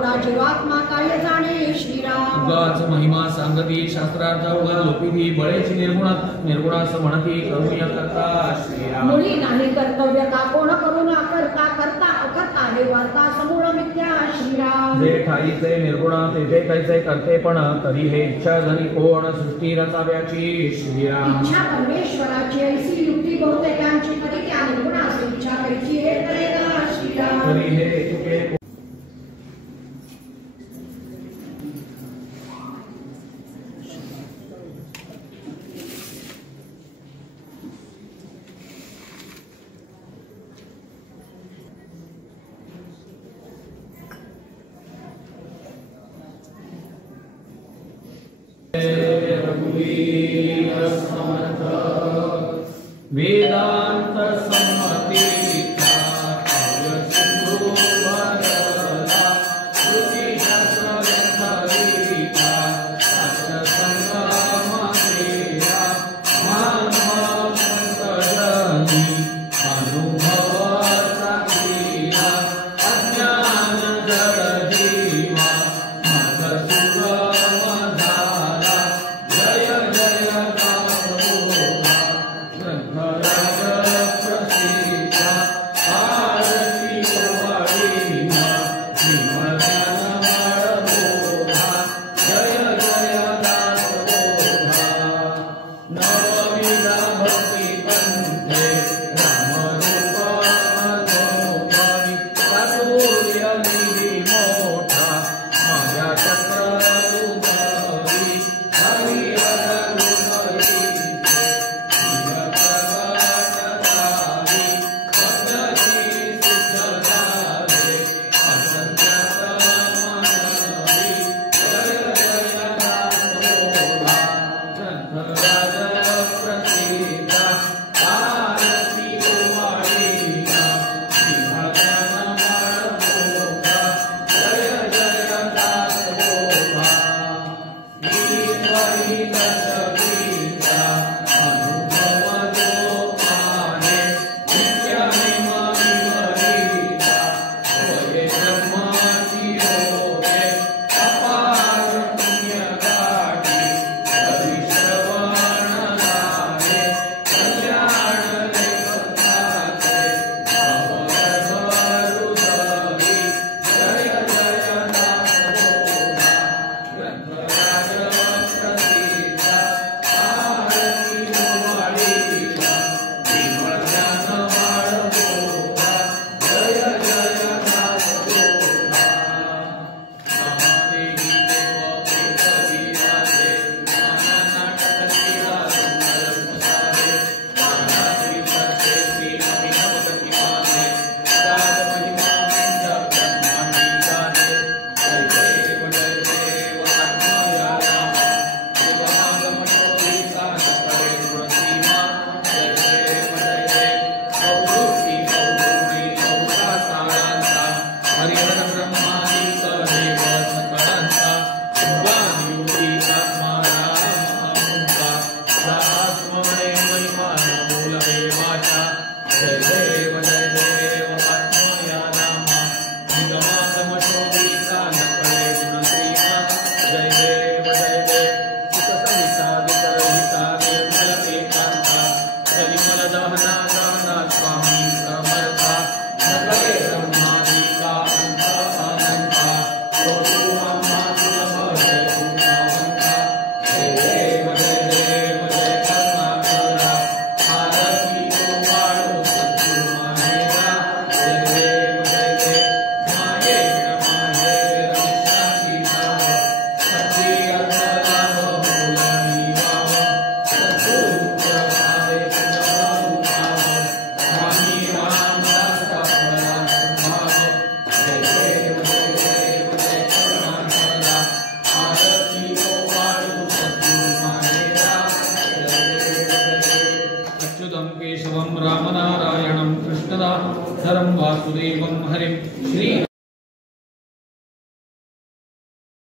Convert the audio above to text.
थोडा जीवात्मा काय जाणे श्रीराम। उगाच महिमा सांगती शास्त्रार्थ उगा लोपिती बळेची निर्गुणास म्हणती करुण्या करता श्रीराम। मुळी नाही कर्तव्य का कोण करून करता करता अकर्ता हे वर्ता समूळ मिथ्या श्रीराम। जे ठाईचे निर्गुण तेथे कैसे करते पण तरी हे इच्छा धनी कोण सृष्टी रचाव्याची श्रीराम। इच्छा परमेश्वराची ऐसी युक्ती बहुतेकांची तरी त्या निर्गुणास इच्छा कैची हे करेगा श्रीराम। तरी हे तुके वेदांत सम्मति केशवं रामनारायणं कृष्णदामोदरं वासुदेवं हरिं श्री